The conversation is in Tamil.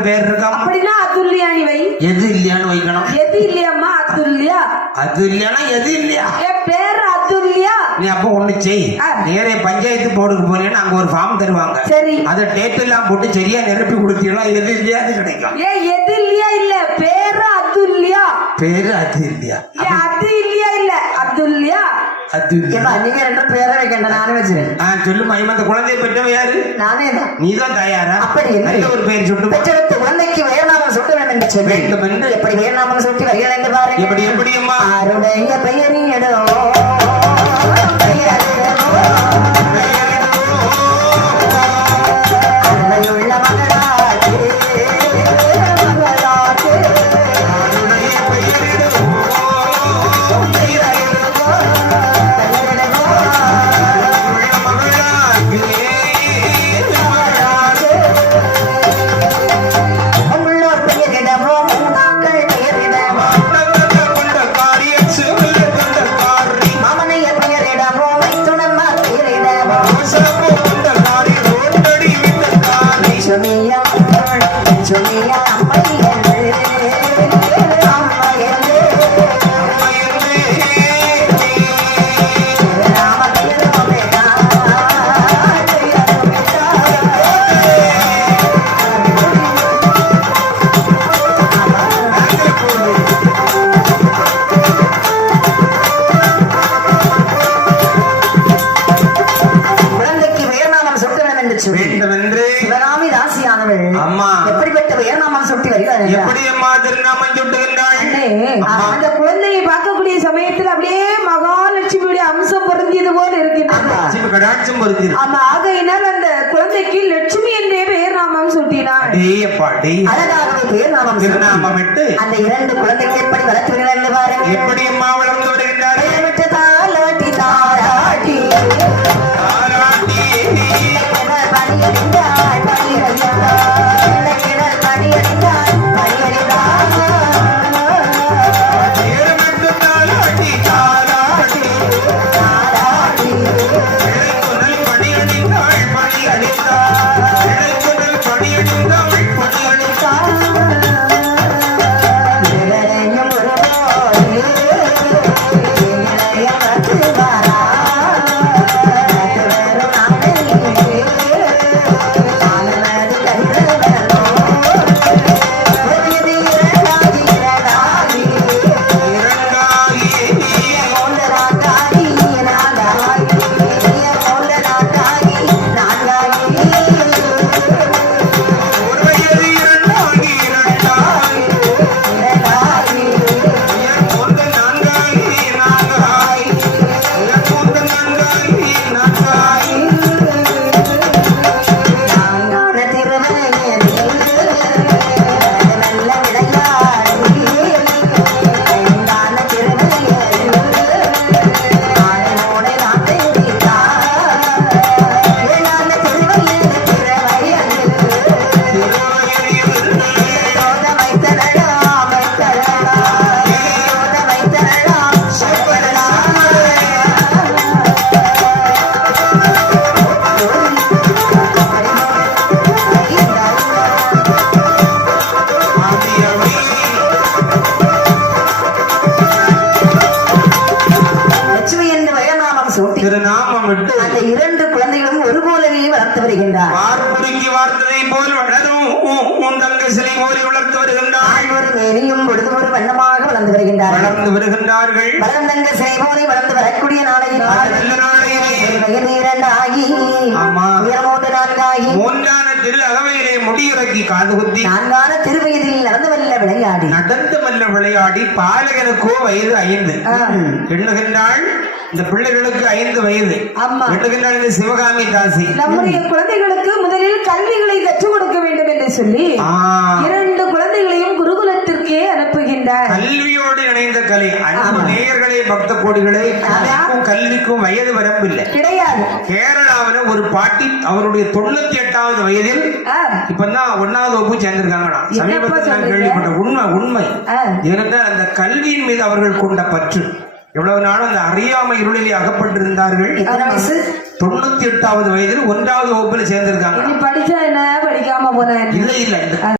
பேர் இருக்காமா அப்படின்னா அதுல்லியா நீ வை? எது இல்லையான்னு வைக்கணும். எது இல்லையாம்மா அதுல்லியா அது இல்லையானா எது இல்லையா? என் பேரு அதுல்லியா நீ அப்ப ஒண்ணு செய். நேரே பஞ்சாயத்து போர்டுக்கு போனீங்கன்னா அங்க ஒரு ஃபார்ம் தருவாங்க. சரி. அதை டேட் எல்லாம் போட்டு சரியா நிரப்பி கொடுத்தீங்கன்னா எது இல்லையாது கிடைக்கும். ஏ எது இல்லையா இல்ல? பேரு அதுல்லியா பேரு அது இல்லையா? அது இல்லையா இல்ல? அதுல்லியா அது இல்லையா? நீங்க ரெண்டு பேரை வைக்கண்ட நானும் வச்சுறேன் ஆ சொல்லு மகிமா அந்த குழந்தைய பெற்றவ யாரு? நானே தான் நீதான் தயாரா? அப்படி. நல்ல ஒரு பேர் சொல்லு பெற்றெடுத்த குழந்தைக்கு வேணாமல் சுட்ட வேண்டும் என்று சொல்லி. வேண்டும் என்று. எப்படி வேணாமல் சுட்டி வருகிறேன் என்று பாருங்க எப்படி எப்படி அம்மா ஆருடைய பெயரிடோ Thank you. அந்த குழந்தையை பார்க்கக்கூடிய சமயத்தில் அப்படியே மகாலட்சுமியுடைய அம்சம் பொருந்தியது போல இருக்கின்றது. ஆமா. ஆகையினால் அந்த குழந்தைக்கு லட்சுமி என்றே பெயர் நாமம் சூட்டினார் டேய் அப்பா டேய் அழகாகவே வேர்நாமம் சுட்டி, திருநாமம் இட்டு அந்த இரண்டு குழந்தைகள் எப்படி வளர்த்துகிறார் என்று பாருங்க எப்படி அம்மா வளர்ந்து வருகின்றார்கள் தாலாட்டி தாலாட்டி. தாலாட்டி. சூட்டி விட்டு அந்த இரண்டு குழந்தைகளும் ஒரு போலவே வளர்த்து வருகின்றார். வார்ப்புருக்கி வார்த்ததை போல் வளரும் தங்க சிலை போலி வளர்த்து வருகின்றார். ஒரு மேனியும் பொழுது ஒரு வண்ணமாக வளர்ந்து வருகின்றார்கள். வளர்ந்து வருகின்றார்கள். வளர்ந்தங்க சிலை போலே வளர்ந்து வரக்கூடிய நாளையில் இரண்டாகி. உயரமோடு நான்காகி மூன்றான திரு அகவையிலே முடியிறக்கி காது குத்தி. நான்கான திருவயதில் நடந்து வல்ல விளையாடி. நடந்து மல்ல விளையாடி பாலகனுக்கோ வயது ஐந்து. எண்ணுகின்றாள். இந்த பிள்ளைகளுக்கு ஐந்து வயது. ஆமா. இந்த சிவகாமி தாசி நம்முடைய குழந்தைகளுக்கு முதலில் கல்விகளை கற்றுக் கொடுக்க வேண்டும் என்று சொல்லி இரண்டு குழந்தைகளையும் குருகுலத்திற்கே அனுப்புகின்றார். கல்வியோடு இணைந்த கலை. அன்பு நேயர்களே பக்த கோடிகளே கலைக்கும் கல்விக்கும் வயது வரம்பில்லை. கிடையாது. கேரளாவுல ஒரு பாட்டி அவருடைய தொண்ணூத்தி எட்டாவது வயதில் இப்பதான் ஒன்னாவது வகுப்பு சேர்ந்திருக்காங்களாம் என்னப்பா சமீபத்தில்? கேள்விப்பட்ட உண்மை உண்மை. ஏனென்றால் அந்த கல்வியின் மீது அவர்கள் கொண்ட பற்று. எவ்வளவு நாளும் அந்த அறியாமை இருளிலே அகப்பட்டிருந்தார்கள்? தொண்ணூத்தி எட்டாவது வயதில் ஒன்றாவது வகுப்பில் சேர்ந்திருக்காங்க. படிச்சா என்ன? படிக்காம போனா இல்லை இல்லை.